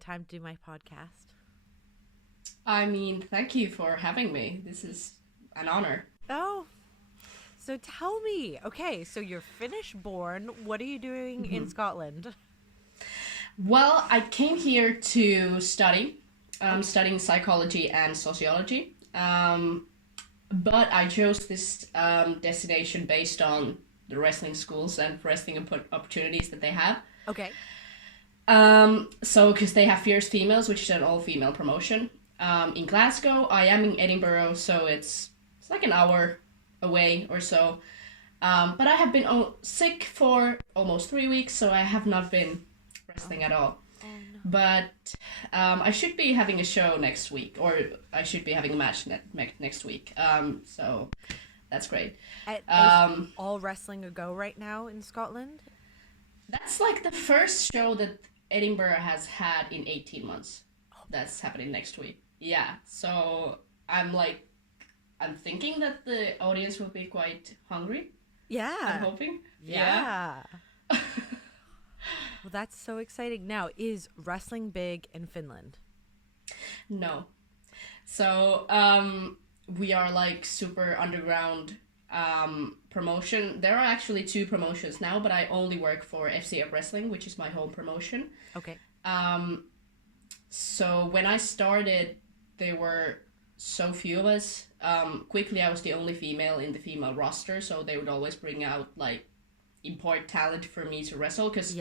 time to do my podcast. I mean, thank you for having me. This is an honor. Oh, so tell me. Okay, so you're Finnish born. What are you doing in Scotland? Well, I came here to study. Studying psychology and sociology. But I chose this destination based on the wrestling schools and wrestling opportunities that they have. Okay. So, because they have Fierce Females, which is an all-female promotion. In Glasgow, I am in Edinburgh, so it's like an hour away or so. But I have been sick for almost 3 weeks, so I have not been wrestling at all. Oh, no. But I should be having a show next week, or I should be having a match next week. So that's great. Is all wrestling a go right now in Scotland? That's like the first show that Edinburgh has had in 18 months. That's happening next week. Yeah. So I'm thinking that the audience will be quite hungry. Yeah. I'm hoping. Yeah. Well, that's so exciting. Now, is wrestling big in Finland? No. So we are like super underground promotion. There are actually 2 promotions now, but I only work for FCF Wrestling, which is my home promotion. Okay. So when I started, there were so few of us. Quickly, I was the only female in the female roster, so they would always bring out like import talent for me to wrestle because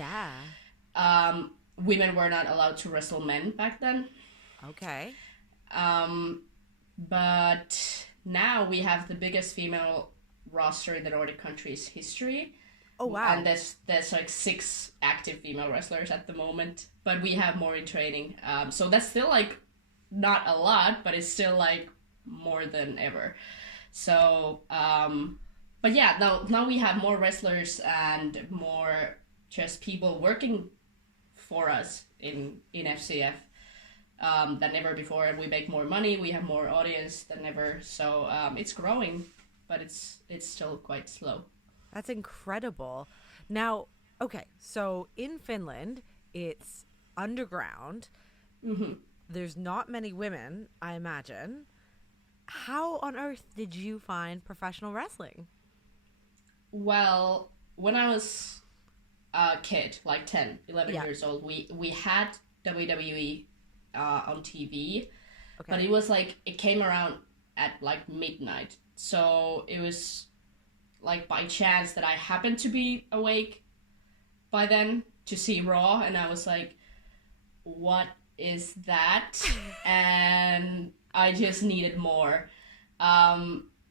women were not allowed to wrestle men back then. Okay. But now we have the biggest female roster in the Nordic countries' history. Oh, wow. And there's like 6 active female wrestlers at the moment, but we have more in training. So that's still like not a lot, but it's still like more than ever. So, but yeah, now we have more wrestlers and more just people working for us in FCF than ever before, and we make more money. We have more audience than ever, so it's growing, but it's still quite slow. That's incredible. Now, okay, so in Finland, it's underground. Mm-hmm. There's not many women, I imagine. How on earth did you find professional wrestling? Well, when I was a kid, like 10, 11 years old, we had WWE on TV, but it was like, it came around at like midnight. So it was like by chance that I happened to be awake by then to see Raw, and I was like, what is that? And I just needed more.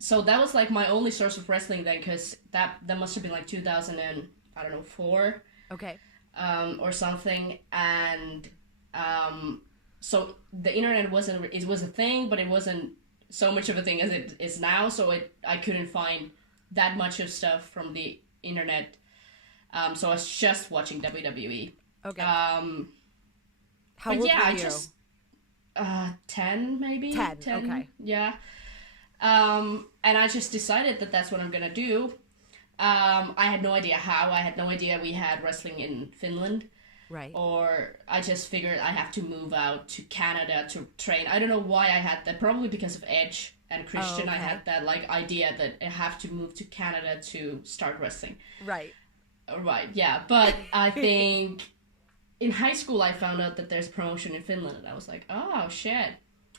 So that was like my only source of wrestling then, because that must have been like 2004. Okay. Or something. And so the internet it was a thing, but it wasn't so much of a thing as it is now. So I couldn't find that much of stuff from the internet. So I was just watching WWE. Okay. How old were you? I just 10 maybe. 10, okay. Yeah. And I just decided that that's what I'm gonna do. I had no idea how. I had no idea we had wrestling in Finland. Right. Or I just figured I have to move out to Canada to train. I don't know why I had that. Probably because of Edge and Christian. Oh, okay. I had that like idea that I have to move to Canada to start wrestling. Right. Right, yeah. But I think in high school I found out that there's a promotion in Finland, and I was like, oh shit.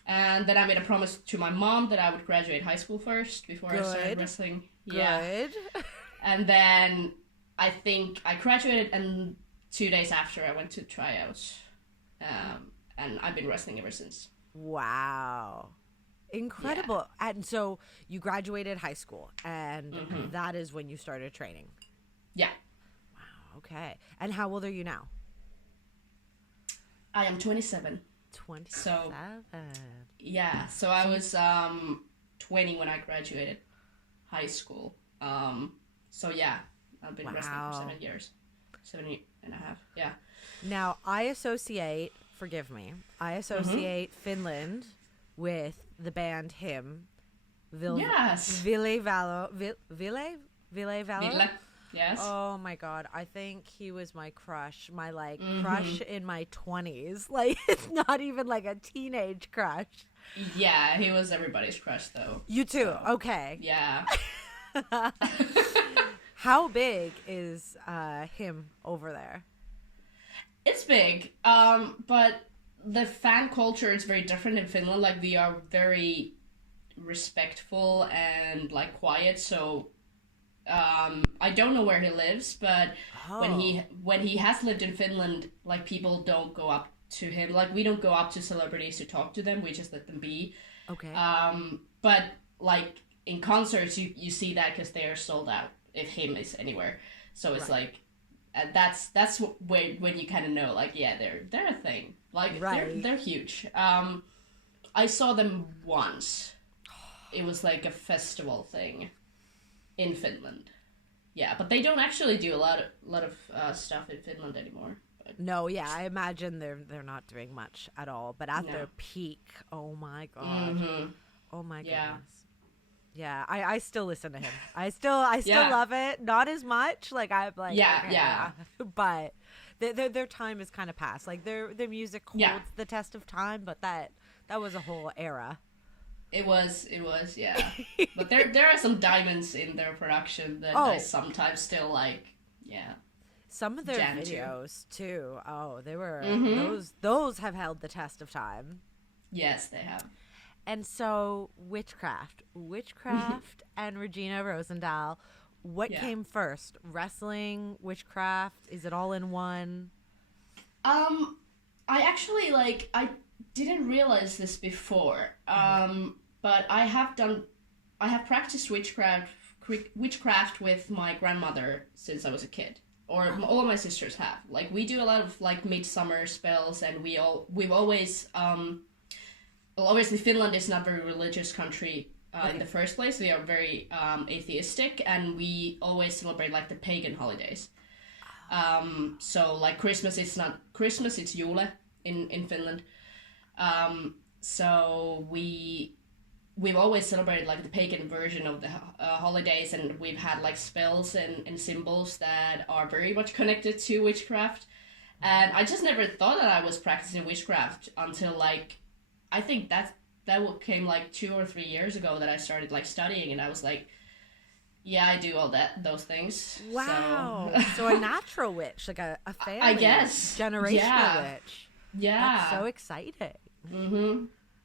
And then I made a promise to my mom that I would graduate high school first before I started wrestling. Yeah. Good. And then I think I graduated, and 2 days after I went to tryouts. And I've been wrestling ever since. Wow. Incredible. Yeah. And so you graduated high school, and that is when you started training. Yeah. Wow. Okay. And how old are you now? I am 27. 27. So, yeah. So I was 20 when I graduated high school. So yeah, I've been wrestling for 7 years. 7.5. Yeah. Now I associate, forgive me, Finland with the band Him. Yes. Ville Valo. Yes. Oh my God. I think he was my crush. My like crush in my 20s. Like it's not even like a teenage crush. Yeah, he was everybody's crush though. You too. So, okay. Yeah. How big is him over there? It's big. But the fan culture is very different in Finland. Like we are very respectful and like quiet, so I don't know where he lives, but when he has lived in Finland, like people don't go up to him. Like we don't go up to celebrities to talk to them. We just let them be. Okay. But like in concerts, you see that because they are sold out if him is anywhere. So it's like that's when you kind of know like they're a thing. Like they're huge. I saw them once. It was like a festival thing in Finland. Yeah, but they don't actually do a lot of stuff in Finland anymore. But... No, yeah, I imagine they're not doing much at all. But at their peak, oh my God, oh my goodness, yeah. I still listen to him. I still love it. Not as much. Like I'm like yeah. But their time is kind of past. Like their music holds the test of time. But that was a whole era. It was, yeah. But there are some diamonds in their production that I sometimes still like, yeah. Some of their videos too. Oh, they were those have held the test of time. Yes, they have. And so Witchcraft and Regina Rosendahl. What came first? Wrestling, Witchcraft? Is it all in one? I actually I didn't realize this before, but I have practiced witchcraft with my grandmother since I was a kid, or all of my sisters have. Like we do a lot of like midsummer spells, and we've always well, obviously Finland is not a very religious country in the first place. We are very atheistic, and we always celebrate like the pagan holidays. So like Christmas, it's not Christmas, it's Yule in Finland. So we've always celebrated like the pagan version of the holidays, and we've had like spells and symbols that are very much connected to witchcraft. And I just never thought that I was practicing witchcraft until like I think that came like 2 or 3 years ago that I started like studying, and I was like, yeah, I do all those things. Wow. So a natural witch, like a family, I guess, generational witch. Yeah, that's so exciting.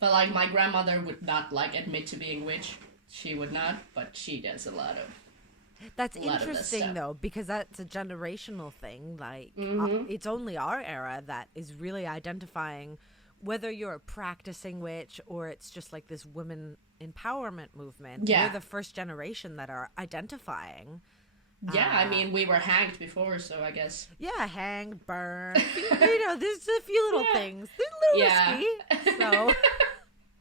But like my grandmother would not like admit to being witch. She would not, but she does a lot of. That's interesting though, because that's a generational thing. Like it's only our era that is really identifying whether you're a practicing witch or it's just like this women empowerment movement. Yeah, we're the first generation that are identifying. Yeah, I mean, we were hanged before, so I guess. Yeah, hanged, burned. You know, there's a few little things. They're a little risky.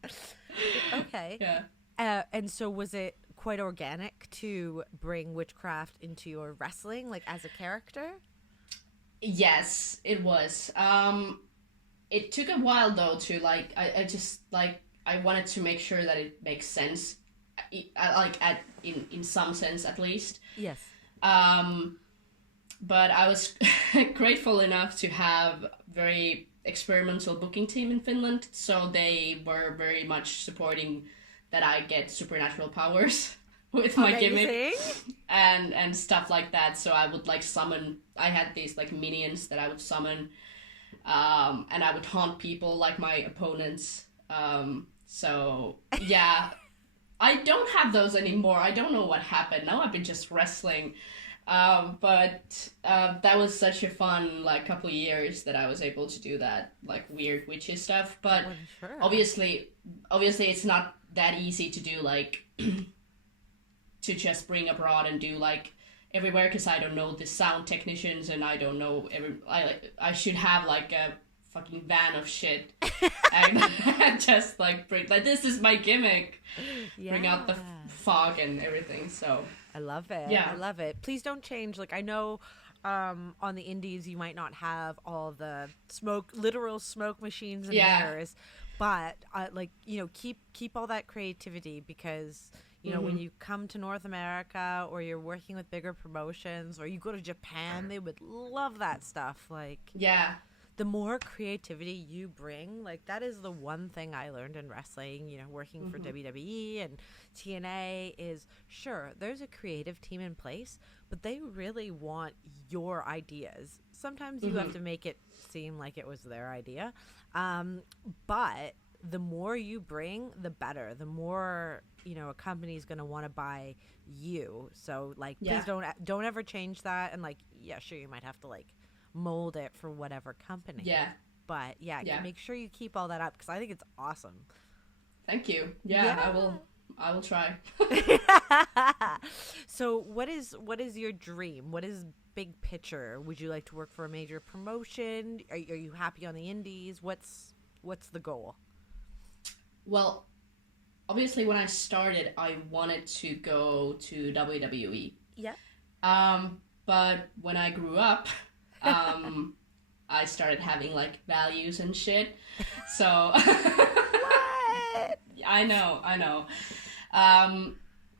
So, okay. Yeah. And so was it quite organic to bring witchcraft into your wrestling, like as a character? Yes, it was. It took a while, though, to, like, I just, like, I wanted to make sure that it makes sense, in some sense, at least. Yes. But I was grateful enough to have very experimental booking team in Finland, so they were very much supporting that I get supernatural powers with my gimmick and stuff like that. So I would like summon. I had these like minions that I would summon, and I would haunt people like my opponents. So yeah. I don't have those anymore. I don't know what happened. Now I've been just wrestling. But that was such a fun like couple of years that I was able to do that like weird witchy stuff. But obviously it's not that easy to do like to just bring abroad and do like everywhere, because I don't know the sound technicians and I don't know I should have like a fucking van of shit and just like bring like this is my gimmick, bring out the fog and everything. So I love it. I love it. Please don't change. Like I know on the indies you might not have all the literal smoke machines and mirrors, but like, you know, keep all that creativity, because You know, when you come to North America or you're working with bigger promotions or you go to Japan, they would love that stuff. Like, yeah. The more creativity you bring, like that is the one thing I learned in wrestling, you know, working for WWE and TNA is, sure, there's a creative team in place, but they really want your ideas. Sometimes you have to make it seem like it was their idea. But the more you bring, the better. The more, you know, a company's going to want to buy you. So like, please don't ever change that. And like, yeah, sure, you might have to like mold it for whatever company. Yeah. But make sure you keep all that up because I think it's awesome. Thank you. Yeah. I will try. So what is your dream? What is big picture? Would you like to work for a major promotion? Are you happy on the indies? What's the goal? Well, obviously when I started, I wanted to go to WWE. Yeah. But when I grew up, I started having like values and shit. So What? I know.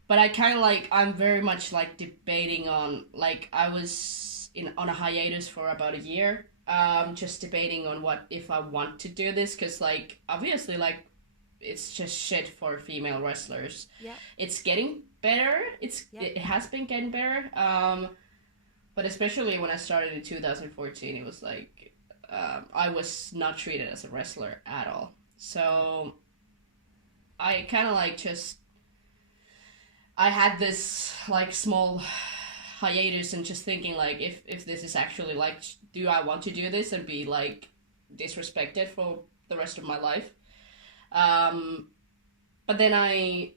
But I kind of like, I'm very much like debating on, like I was on a hiatus for about a year, just debating on what if I want to do this, because like obviously like it's just shit for female wrestlers. Yeah. It's getting better. It has been getting better. But especially when I started in 2014, it was like I was not treated as a wrestler at all. So I kind of like I had this like small hiatus and just thinking like if this is actually like, do I want to do this and be like disrespected for the rest of my life? But then I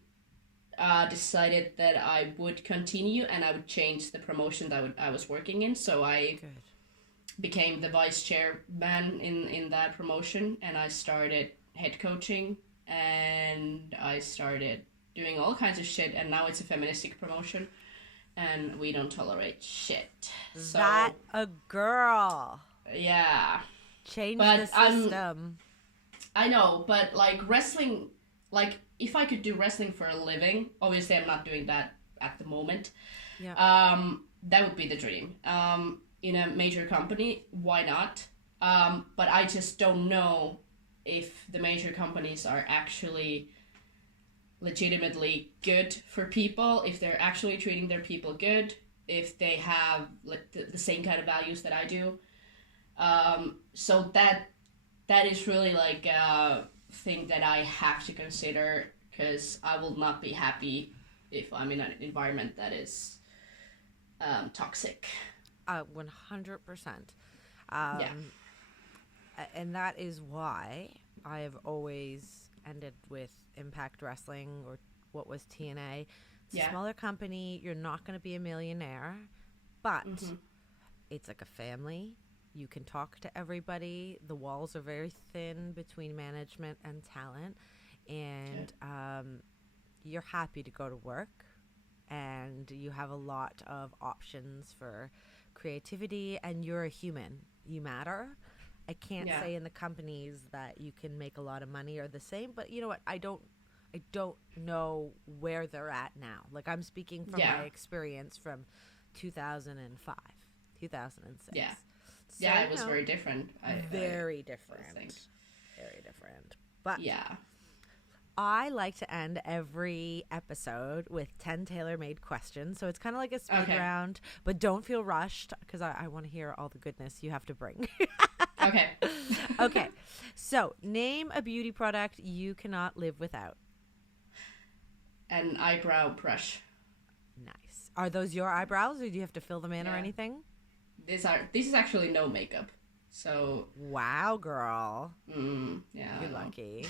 decided that I would continue and I would change the promotion that I was working in. So I became the vice chairman in that promotion, and I started head coaching, and I started doing all kinds of shit, and now it's a feministic promotion, and we don't tolerate shit. So, that a girl. Yeah. Change the system. I know, but like wrestling, like if I could do wrestling for a living, obviously I'm not doing that at the moment. Yeah. That would be the dream. In a major company, why not? But I just don't know if the major companies are actually legitimately good for people, if they're actually treating their people good, if they have the same kind of values that I do. So that is really like a thing that I have to consider, because I will not be happy if I'm in an environment that is toxic. 100%. Yeah. And that is why I have always ended with Impact Wrestling, or what was TNA. It's a smaller company. You're not going to be a millionaire, but it's like a family. You can talk to everybody. The walls are very thin between management and talent. And you're happy to go to work. And you have a lot of options for creativity. And you're a human. You matter. I can't say in the companies that you can make a lot of money or the same. But you know what? I don't know where they're at now. Like, I'm speaking from my experience from 2005, 2006. Yeah. So, yeah, it was very different. Very different. Very different. But yeah. I like to end every episode with 10 tailor-made questions. So it's kind of like a speed round, but don't feel rushed, because I want to hear all the goodness you have to bring. Okay. Okay. So name a beauty product you cannot live without. An eyebrow brush. Nice. Are those your eyebrows, or do you have to fill them in or anything? This is actually no makeup. So. Wow, girl. Yeah. You're lucky.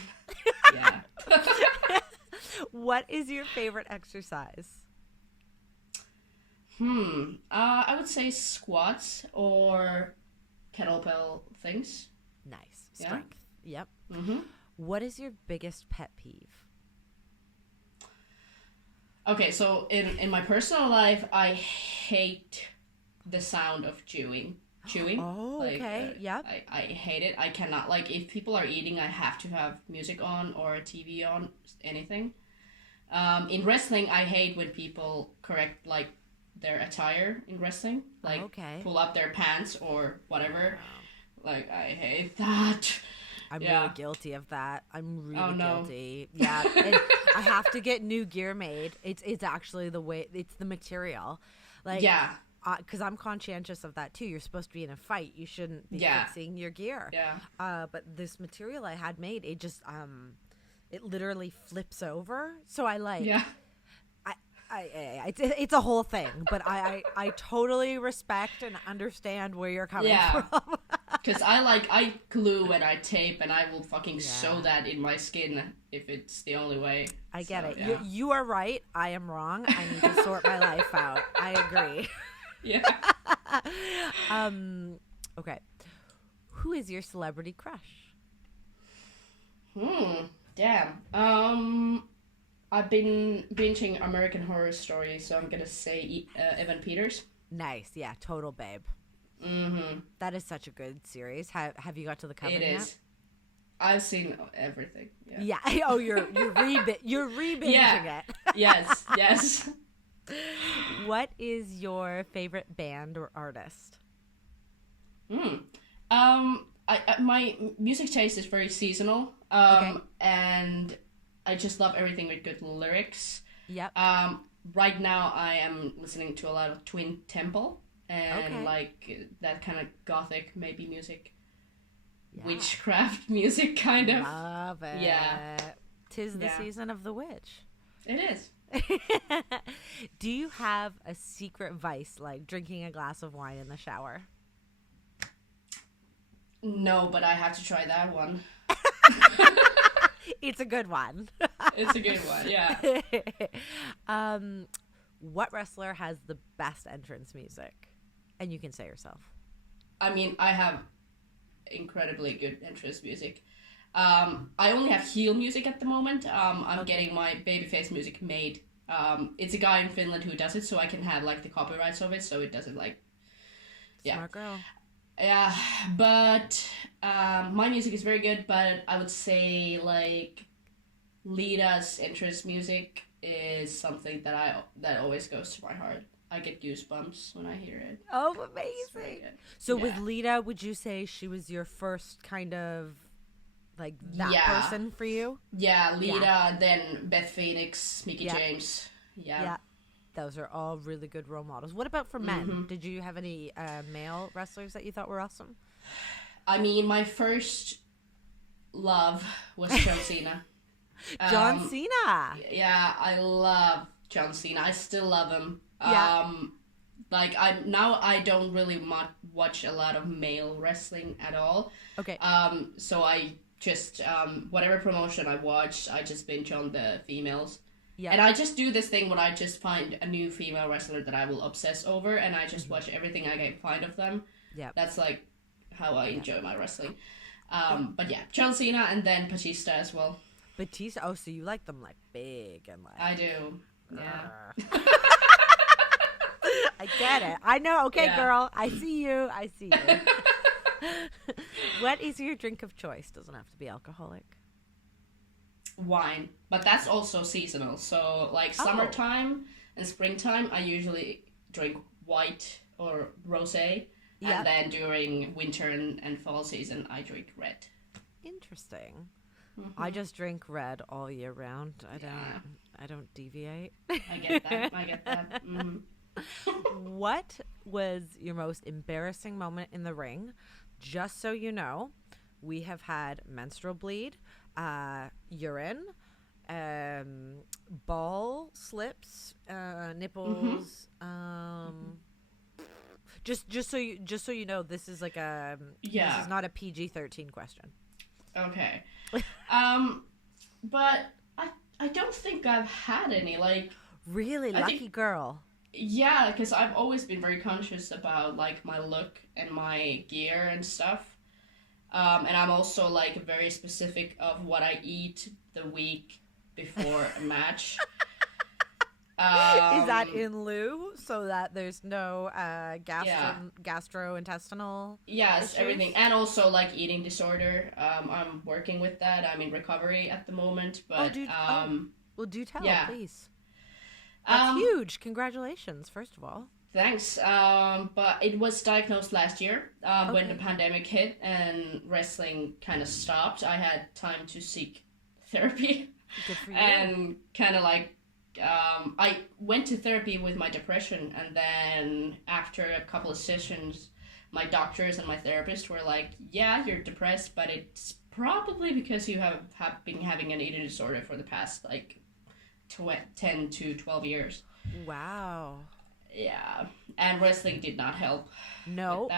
Yeah. What is your favorite exercise? I would say squats or kettlebell things. Nice. Strength. Yeah? Yep. What is your biggest pet peeve? Okay, so in my personal life, I hate the sound of chewing. Oh, like, okay. Yep. I hate it. I cannot, like, if people are eating, I have to have music on or a TV on, anything. In wrestling, I hate when people correct like their attire in wrestling, like pull up their pants or whatever. Like I hate that. I'm really guilty of that. I'm really guilty. Yeah, and I have to get new gear made. It's actually the way. It's the material. Like because I'm conscientious of that too. You're supposed to be in a fight. You shouldn't be fixing your gear. Yeah. But this material I had made, it just it literally flips over. So I like. Yeah. It's a whole thing, but I totally respect and understand where you're coming from. Because I glue and I tape and I will fucking sew that in my skin if it's the only way. I get it. Yeah. You are right. I am wrong. I need to sort my life out. I agree. Yeah. Okay. Who is your celebrity crush? Damn. I've been binging American Horror Story, so I'm gonna say Evan Peters. Nice, yeah, total babe. Mm-hmm. That is such a good series. Have you got to the coven yet? It is. I've seen everything. Yeah. Oh, you're re-binging it. Yes. What is your favorite band or artist? My music taste is very seasonal. And I just love everything with good lyrics. Yep. Right now I am listening to a lot of Twin Temple and like that kind of gothic maybe music. Yeah. Witchcraft music kind of. Love it. Yeah. 'Tis the season of the witch. It is. Do you have a secret vice like drinking a glass of wine in the shower? No, but I have to try that one. It's a good one. It's a good one, yeah. What wrestler has the best entrance music? And you can say yourself. I mean, I have incredibly good entrance music. I only have heel music at the moment. I'm getting my babyface music made. It's a guy in Finland who does it, so I can have like the copyrights of it, so it doesn't like... Smart girl. Yeah, but my music is very good, but I would say like Lida's entrance music is something that always goes to my heart. I get goosebumps when I hear it. Oh, amazing. So with Lida, would you say she was your first kind of like that person for you? Yeah, Lida, then Beth Phoenix, Mickey James. Yeah. Those are all really good role models. What about for men? Mm-hmm. Did you have any male wrestlers that you thought were awesome? I mean, my first love was John Cena. John Cena! Yeah, I love John Cena. I still love him. Yeah. I don't really watch a lot of male wrestling at all. Okay. So I just, whatever promotion I watch, I just binge on the females. Yeah. And I just do this thing when I just find a new female wrestler that I will obsess over, and I just watch everything I can find of them. Yeah. That's like how I enjoy my wrestling. But yeah, John Cena and then Batista as well. Batista? Oh, so you like them like big and like... I do. Yeah. I get it. I know. Okay, girl. I see you. What is your drink of choice? Doesn't have to be alcoholic. Wine, but that's also seasonal. So like summertime and springtime, I usually drink white or rosé, and then during winter and fall season, I drink red. Interesting. Mm-hmm. I just drink red all year round. I don't deviate. I get that. Mm-hmm. What was your most embarrassing moment in the ring? Just so you know, we have had menstrual bleed, urine, ball slips, nipples. Just so you know, this is like a this is not a PG-13 question. Okay. But I don't think I've had any, like... Really? Lucky girl. Yeah, because I've always been very conscious about, like, my look and my gear and stuff. And I'm also, like, very specific of what I eat the week before a match. Is that in lieu so that there's no gastrointestinal Yes, issues? Everything. And also, like, eating disorder. I'm working with that. I'm in recovery at the moment. But, Well, do tell, please. That's huge. Congratulations, first of all. Thanks. But it was diagnosed last year when the pandemic hit and wrestling kind of stopped. I had time to seek therapy. Good for you. And kind of like, I went to therapy with my depression, and then after a couple of sessions, my doctors and my therapist were like, yeah, you're depressed, but it's probably because you have been having an eating disorder for the past like 10 to 12 years. Wow. Yeah, and wrestling did not help. No.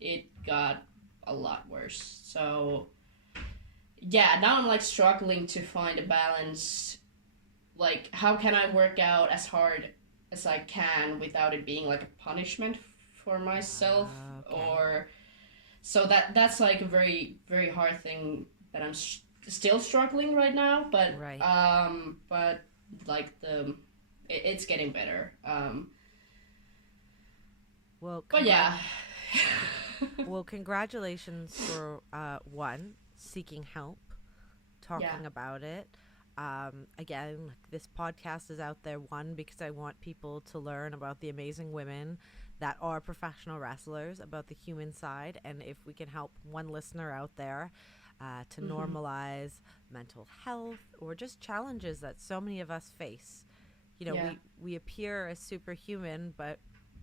It got a lot worse. So, yeah, now I'm like struggling to find a balance. Like, how can I work out as hard as I can without it being like a punishment for myself? Or so that's like a very, very hard thing that I'm still struggling right now. But but like it's getting better. Well, but yeah. Well, congratulations for one, seeking help, talking about it. Again, this podcast is out there, one, because I want people to learn about the amazing women that are professional wrestlers, about the human side, and if we can help one listener out there to normalize mental health or just challenges that so many of us face. You know, we appear as superhuman, but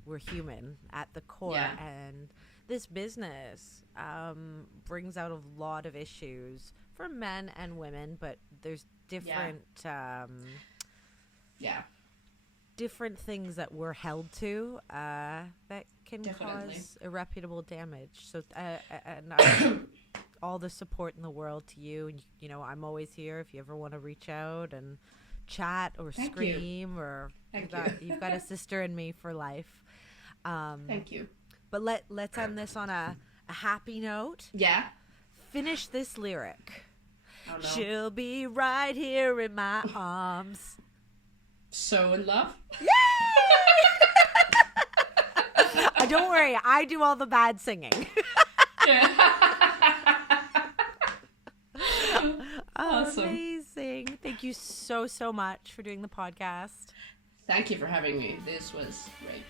we're human at the core, and this business brings out a lot of issues for men and women, but there's different different things that we're held to that can cause irreparable damage. So and all the support in the world to you, and you know, I'm always here if you ever want to reach out and chat or scream or you've got a sister in me for life. Thank you. But let's end this on a happy note. Yeah. Finish this lyric. Oh, no. She'll be right here in my arms. So in love? Yay! Don't worry, I do all the bad singing. Awesome. Amazing. Thank you so much for doing the podcast. Thank you for having me. This was great.